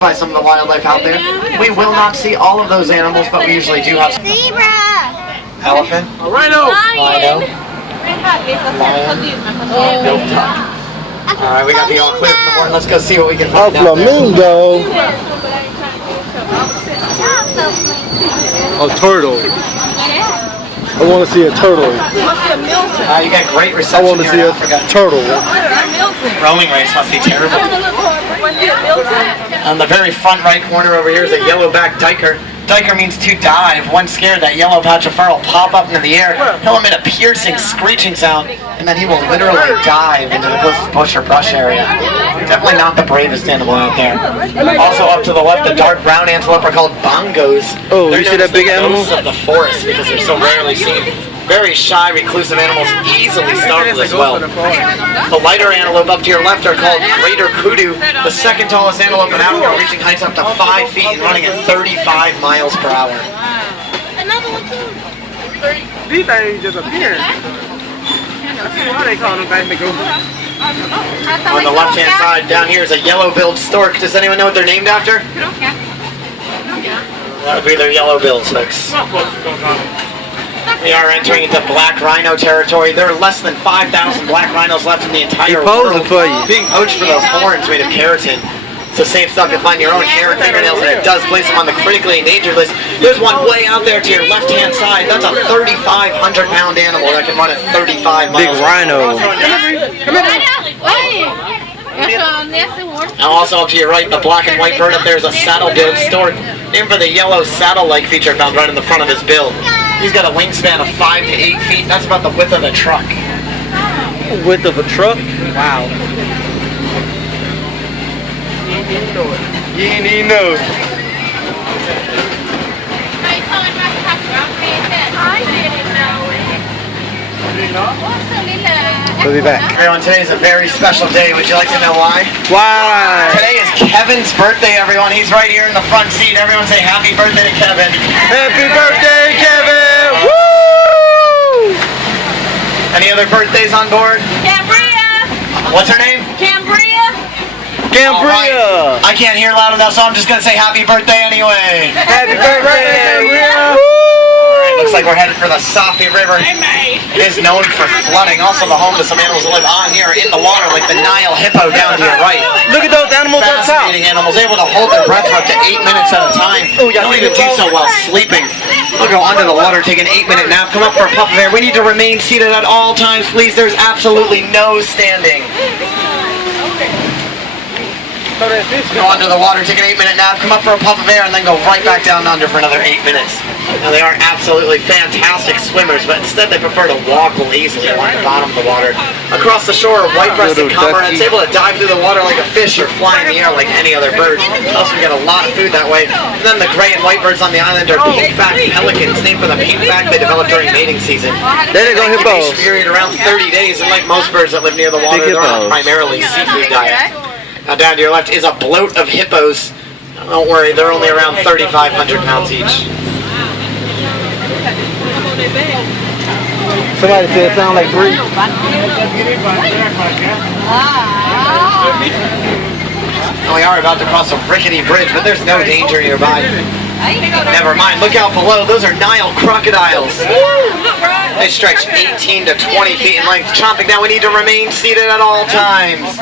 by some of the wildlife out there. We will not see all of those animals, but we usually do have Zebra! elephant, A rhino! lion, Alright, we got the all clear for the morning. Let's go see what we can find out there. Flamingo! A turtle. I want to see a turtle. You got great I reception want to here see in a Africa. turtle. Rowing race must be terrible. On the very front right corner over here is a yellow-backed diker. Diker means to dive. Once scared, that yellow patch of fur will pop up into the air. He'll emit a piercing, screeching sound, and then he will literally dive into the closest bush or brush area. Definitely not the bravest animal out there. Also up to the left, the dark brown antelope are called bongos. Oh, They're you see known that big as the animal? ghosts of the forest because they're so rarely seen. Very shy, reclusive animals, easily startled as well. The lighter antelope up to your left are called greater kudu, the second tallest antelope in Africa, reaching heights up to 5 feet and running at 35 miles per hour. Another one too. These things just appear. Why they call them guys go? On the left-hand side, down here is a yellow-billed stork. Does anyone know what they're named after? That would be their yellow-billed folks. We are entering into black rhino territory. There are less than 5,000 black rhinos left in the entire world. for you. Being poached for those horns made of keratin. It's a safe stuff to find your own hair and fingernails, and it does place them on the critically endangered list. There's one way out there to your left-hand side. That's a 3,500-pound animal that can run at 35 miles. Big rhino. Now also up to your right, the black and white bird up there is a saddle-billed stork, named for the yellow saddle-like feature found right in the front of his bill. He's got a wingspan of 5 to 8 feet. That's about the width of a truck. Width of a truck? Wow. You ain't even know it. We'll be back. Everyone, today is a very special day. Would you like to know why? Why? Today is Kevin's birthday, everyone. He's right here in the front seat. Everyone say happy birthday to Kevin. Happy birthday, Kevin! Woo! Any other birthdays on board? Cambria! What's her name? Cambria! Cambria! I can't hear loud enough, so I'm just going to say happy birthday anyway. Happy birthday, Cambria! Looks like we're headed for the Safi River. It is known for flooding. Also the home to some animals that live on here in the water, like the Nile hippo down to your right. Look at those animals on top. Fascinating animals, able to hold their breath for up to 8 minutes at a time. They don't even do so while sleeping. They'll go under the water, take an 8-minute nap, come up for a puff of air. We need to remain seated at all times, please. There's absolutely no standing. Go under the water, take an 8-minute nap, come up for a puff of air, and then go right back down under for another 8 minutes. Now they are absolutely fantastic swimmers, but instead they prefer to walk lazily along the bottom of the water. Across the shore, a white-breasted cormorant is able to dive through the water like a fish or fly in the air like any other bird. Also, we get a lot of food that way. And then the gray and white birds on the island are pink-backed pelicans, named for the pink back they develop during mating season. There they go, Incubation hippos. period around 30 days, and like most birds that live near the water, Big they're on a hippos. primarily seafood diet. Now down to your left is a bloat of hippos. Don't worry, they're only around 3,500 pounds each. Somebody said it sound like Greek. Now we are about to cross a rickety bridge, but there's no danger nearby. Never mind, look out below, those are Nile crocodiles. They stretch 18 to 20 feet in length, chomping down. We need to remain seated at all times.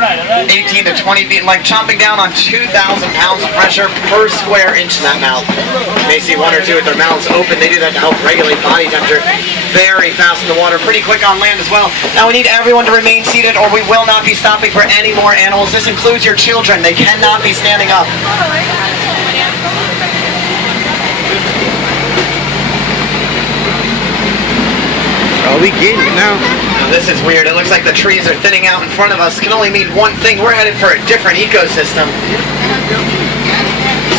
18 to 20 feet in length, chomping down on 2,000 pounds of pressure per square inch in that mouth. You may see one or two with their mouths open. They do that to help regulate body temperature. Very fast in the water, pretty quick on land as well. Now we need everyone to remain seated or we will not be stopping for any more animals. This includes your children. They cannot be standing up. Oh, we getting it now. Now this is weird. It looks like the trees are thinning out in front of us. It can only mean one thing. We're headed for a different ecosystem.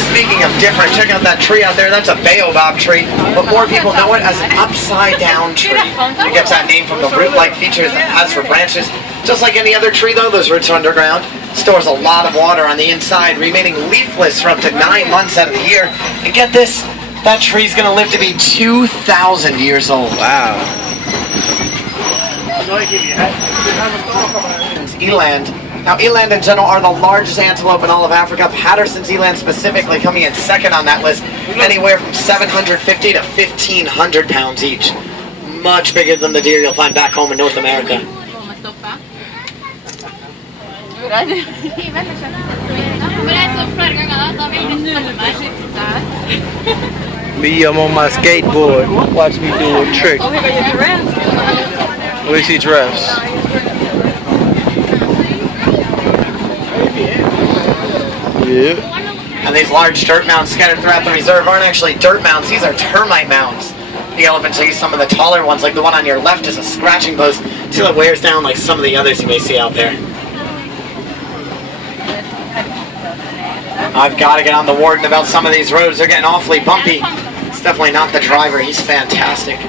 Speaking of different, check out that tree out there. That's a baobab tree, but more people know it as an upside-down tree. It gets that name from the root-like features it has for branches. Just like any other tree, though, those roots are underground. Stores a lot of water on the inside, remaining leafless for up to 9 months out of the year. And get this, that tree's going to live to be 2,000 years old. Wow. Eland, Now, eland in general are the largest antelope in all of Africa. Patterson's eland specifically coming in second on that list, anywhere from 750 to 1,500 pounds each. Much bigger than the deer you'll find back home in North America. Me, I'm on my skateboard. Watch me do a trick. We see giraffes. Yeah. And these large dirt mounds scattered throughout the reserve aren't actually dirt mounds, these are termite mounds. The elephants use some of the taller ones, like the one on your left is a scratching post until it wears down like some of the others you may see out there. I've got to get on the warden about some of these roads. They're getting awfully bumpy. It's definitely not the driver. He's fantastic.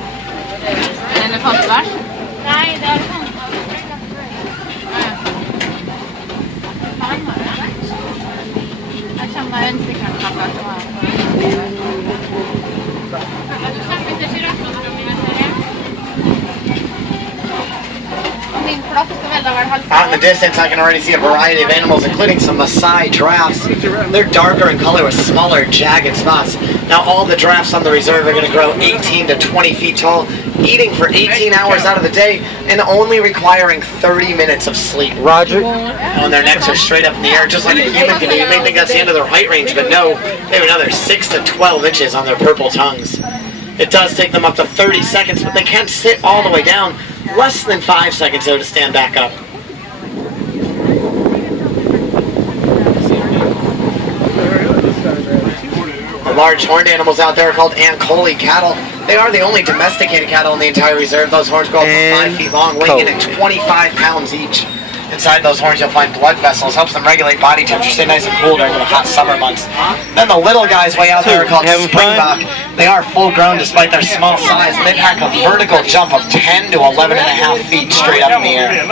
Out in the distance, I can already see a variety of animals, including some Maasai giraffes. They're darker in color with smaller, jagged spots. Now, all the giraffes on the reserve are going to grow 18 to 20 feet tall, eating for 18 hours out of the day, and only requiring 30 minutes of sleep. Roger. And their necks are straight up in the air, just like a human can do. You may think that's the end of their height range, but no, they have another 6 to 12 inches on their purple tongues. It does take them up to 30 seconds, but they can't sit all the way down. Less than 5 seconds, though, to stand back up. The large horned animals out there are called Ankole cattle. They are the only domesticated cattle in the entire reserve. Those horns go up to 5 feet long, weighing in at 25 pounds each. Inside those horns you'll find blood vessels, helps them regulate body temperature, stay nice and cool during the hot summer months. Then the little guys way out there are called springbok. They are full grown despite their small size, and they pack a vertical jump of 10 to 11.5 feet straight up in the air.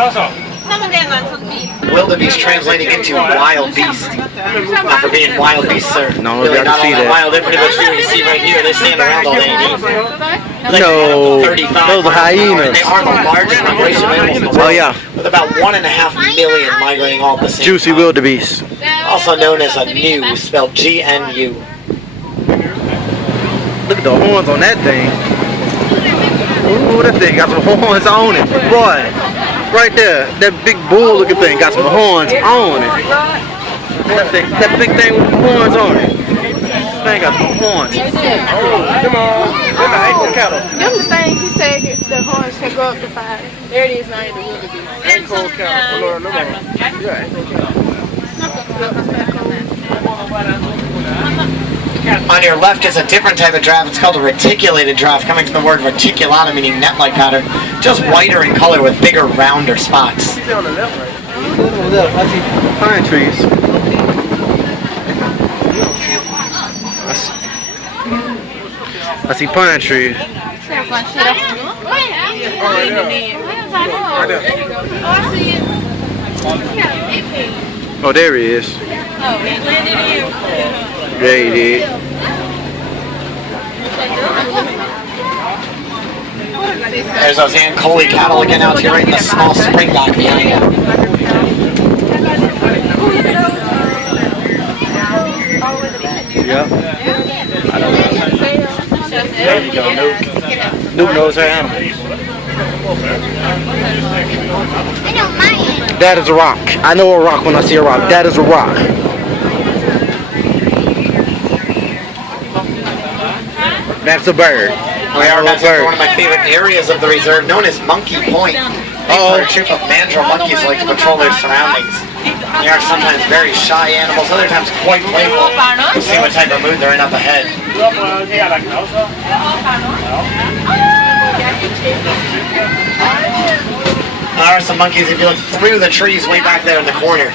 Wildebeest translating into wild beast. Not for being wild beasts, sir. No, really not all see that that. wild. They're pretty much what you see right here. They stand around all day. No, 35 those are hyenas. They are the largest migration animals in the world. Oh yeah, With about 1.5 million migrating all at the same juicy time. wildebeest. Also known as a gnu, spelled G-N-U. Look at the horns on that thing. Ooh, that thing got some horns on it, boy. Right there, that big bull-looking thing got some horns on it. That big thing with the horns on it. That thing got some horns. Come on, they're the Ankole cattle. Them the things he said the horns can go up to 5. There it is now in the wildebeest. Ankole cattle. Lord, look at it. Yeah, Ankole cattle. On your left is a different type of giraffe. It's called a reticulated giraffe, coming from the word reticulata, meaning net-like pattern. Just whiter in color with bigger, rounder spots. On the left, right? Look, I see pine trees. I see pine trees. Oh, there he is. There he is. There's those Ankole cattle again out here, right in the small springbok behind you. Yep. I don't know. There you go, Nuke. Nuke knows her animals. That is a rock. I know a rock when I see a rock. That is a rock. That's a bird. We are about to enter one of my favorite areas of the reserve, known as Monkey Point. A troop of mandrill monkeys like to patrol their surroundings. They are sometimes very shy animals, other times quite playful. We'll see what type of mood they're in up ahead. There are some monkeys, if you look through the trees way back there in the corner.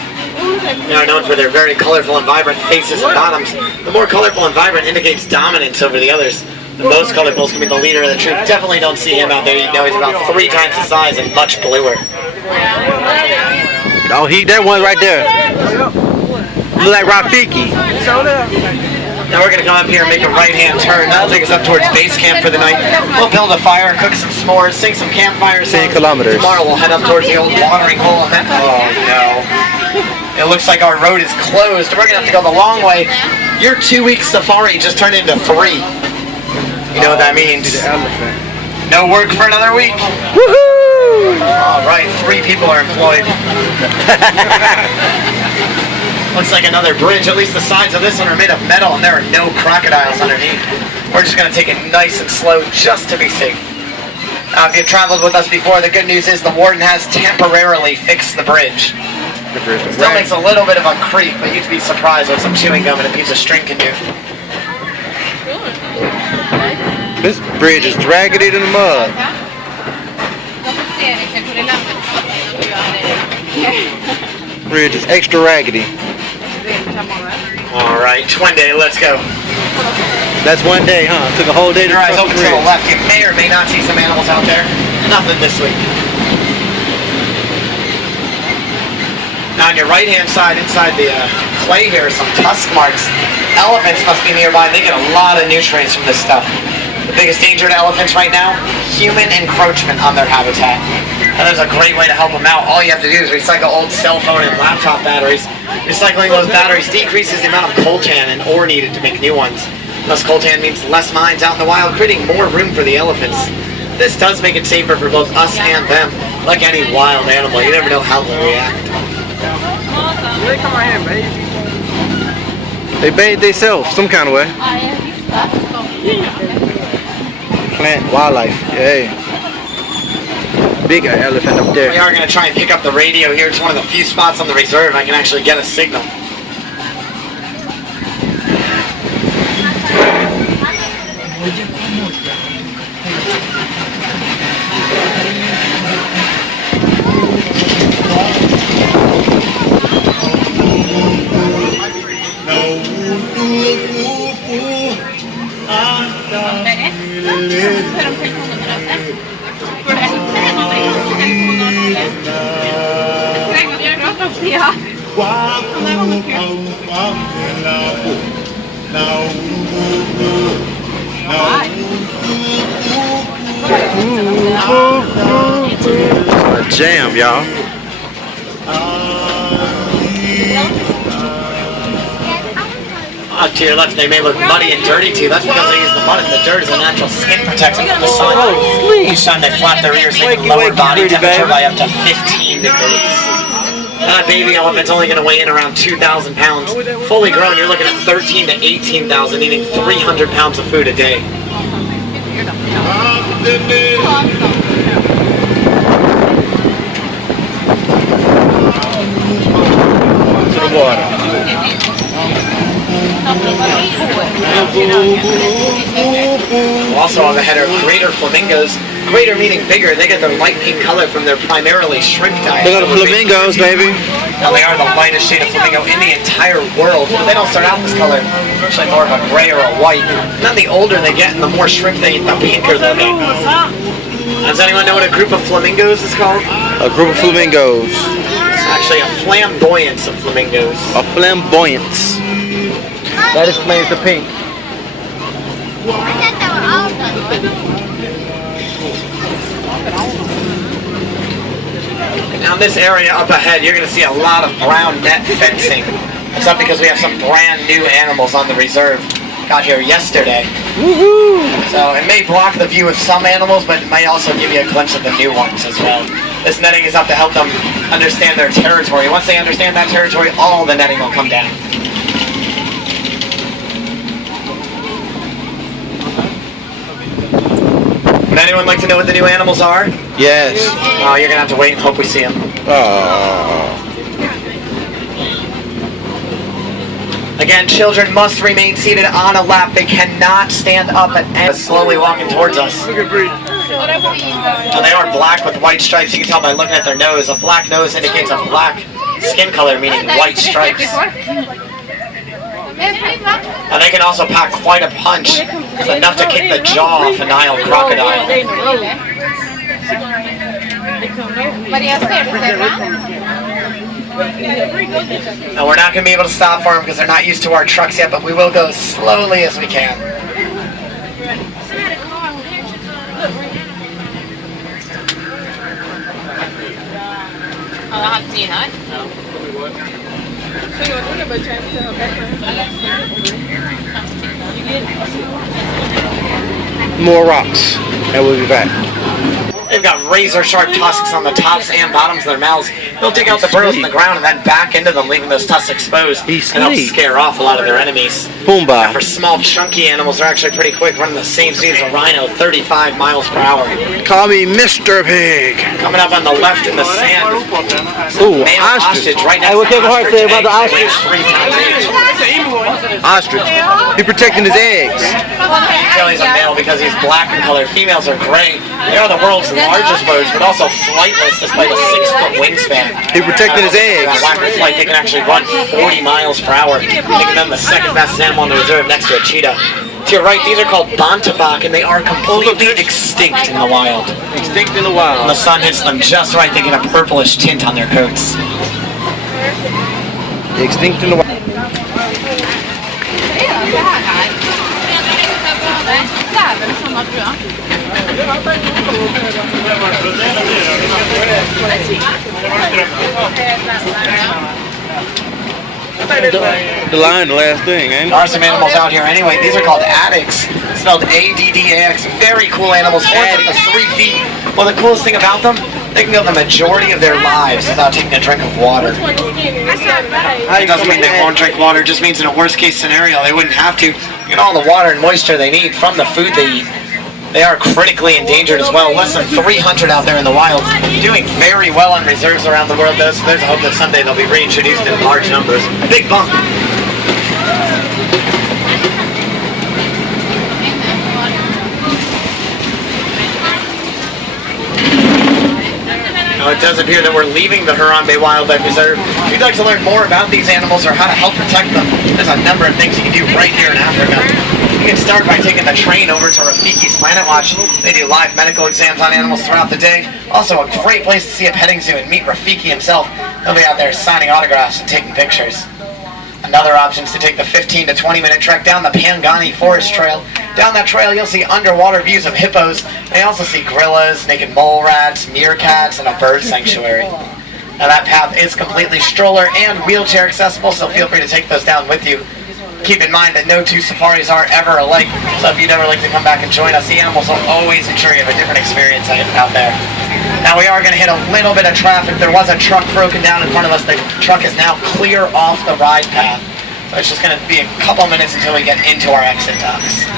They are known for their very colorful and vibrant faces and bottoms. The more colorful and vibrant indicates dominance over the others. The most colorful is going to be the leader of the troop. Definitely don't see him out there. You know he's about 3 times the size and much bluer. Oh, that one right there. Look like Rafiki. Now we're going to come up here and make a right-hand turn. That'll take us up towards base camp for the night. We'll build a fire, cook some s'mores, sing some campfire songs. 10 kilometers. Tomorrow we'll head up towards the old watering hole. And then, oh no. It looks like our road is closed. We're going to have to go the long way. Your 2-week safari just turned into 3. You know what that means? No work for another week. Woohoo! All right, 3 people are employed. Looks like another bridge. At least the sides of this one are made of metal and there are no crocodiles underneath. We're just going to take it nice and slow just to be safe. If you've traveled with us before, the good news is the warden has temporarily fixed the bridge. Still makes a little bit of a creak, but you'd be surprised what some chewing gum and a piece of string can do. This bridge is dragging it in the mud. Bridge is extra raggedy. All right, twin day, let's go. That's one day, huh? Took a whole day to Your eyes cross open the to the bridge. left. You may or may not see some animals out there. Nothing this week. Now on your right-hand side, inside the clay here, are some tusk marks. Elephants must be nearby. They get a lot of nutrients from this stuff. The biggest danger to elephants right now, human encroachment on their habitat. And there's a great way to help them out. All you have to do is recycle old cell phone and laptop batteries. Recycling those batteries decreases the amount of coltan and ore needed to make new ones. Less coltan means less mines out in the wild, creating more room for the elephants. This does make it safer for both us and them. Like any wild animal, you never know how they'll react. They bathe themselves some kind of way. Plant wildlife. Hey. Big elephant up there. We are going to try and pick up the radio here. It's one of the few spots on the reserve I can actually get a signal. A jam, y'all. To your left, they may look muddy and dirty to you. That's because they use the mud and the dirt as a natural skin protection from the sun. Each time they flap their ears, they can lower body temperature by up to 15 degrees. That baby elephant's only going to weigh in around 2,000 pounds. Fully grown, you're looking at 13 to 18,000, eating 300 pounds of food a day. To the water. Also on the header, greater flamingos. Greater meaning bigger. They get their light pink color from their primarily shrimp diet. Look at the flamingos, baby. Now they are the lightest shade of flamingo in the entire world, but they don't start out this color. Actually more of a gray or a white. And then the older they get and the more shrimp they eat, the pinker they'll get. Does anyone know what a group of flamingos is called? A group of flamingos. It's actually a flamboyance of flamingos. A flamboyance. That explains the pink. Now in this area up ahead, you're going to see a lot of brown net fencing. It's up because we have some brand new animals on the reserve. Got here yesterday. Woohoo! So it may block the view of some animals, but it may also give you a glimpse of the new ones as well. This netting is up to help them understand their territory. Once they understand that territory, all the netting will come down. Would anyone like to know what the new animals are? Yes. Oh, you're going to have to wait and hope we see them. Again, children must remain seated on a lap. They cannot stand up and slowly walking towards us. Now, they are black with white stripes. You can tell by looking at their nose. A black nose indicates a black skin color, meaning white stripes. And they can also pack quite a punch. It's enough to kick the jaw off a Nile crocodile. Now we're not going to be able to stop for them because they're not used to our trucks yet, but we will go as slowly as we can. I haven't seen her. More rocks. And we'll be back. They've got razor sharp tusks on the tops and bottoms of their mouths. They'll dig out the burrows in the ground and then back into them, leaving those tusks exposed. He's and help sneak. scare off a lot of their enemies. Pumbaa. For small, chunky animals, they're actually pretty quick, running the same speed as a rhino, 35 miles per hour. Call me Mr. Pig. Coming up on the left in the sand, Ooh, male ostrich. ostrich right next Hey, what to Kevin Hart said about the eggs, ostrich? weighs 3 pounds each. Ostrich. He protecting his eggs. He's a male because he's black in color. Females are gray. They are the world's largest birds, but also flightless despite a 6-foot wingspan. He protecting his eggs. That whacker flight, they can actually run 40 miles per hour, making them the second fastest animal in the reserve next to a cheetah. To your right, these are called Bontebok, and they are completely extinct in the wild. Extinct in the When wild. the sun hits them just right, they get a purplish tint on their coats. Extinct in the wild. The lion, the last thing, ain't There are some animals out here anyway. These are called addax, spelled A-D-D-A-X. Very cool animals, born up to 3 feet. Well, the coolest thing about them, they can go the majority of their lives without taking a drink of water. It doesn't mean they won't drink water, it just means in a worst case scenario they wouldn't have to get all the water and moisture they need from the food they eat. They are critically endangered as well. Less than 300 out there in the wild. Doing very well on reserves around the world though, so there's a hope that someday they'll be reintroduced in large numbers. Big bump. Now, it does appear that we're leaving the Huron Bay Wildlife Reserve. If you'd like to learn more about these animals or how to help protect them, there's a number of things you can do right here in Africa. You can start by taking the train over to Rafiki's Planet Watch. They do live medical exams on animals throughout the day. Also a great place to see a petting zoo and meet Rafiki himself. He'll be out there signing autographs and taking pictures. Another option is to take the 15 to 20 minute trek down the Pangani Forest Trail. Down that trail you'll see underwater views of hippos. You also see gorillas, naked mole rats, meerkats, and a bird sanctuary. Now that path is completely stroller and wheelchair accessible, so feel free to take those down with you. Keep in mind that no two safaris are ever alike, so if you'd ever like to come back and join us, the animals will always ensure you have a different experience out there. Now we are going to hit a little bit of traffic. There was a truck broken down in front of us. The truck is now clear off the ride path. So it's just going to be a couple minutes until we get into our exit docks.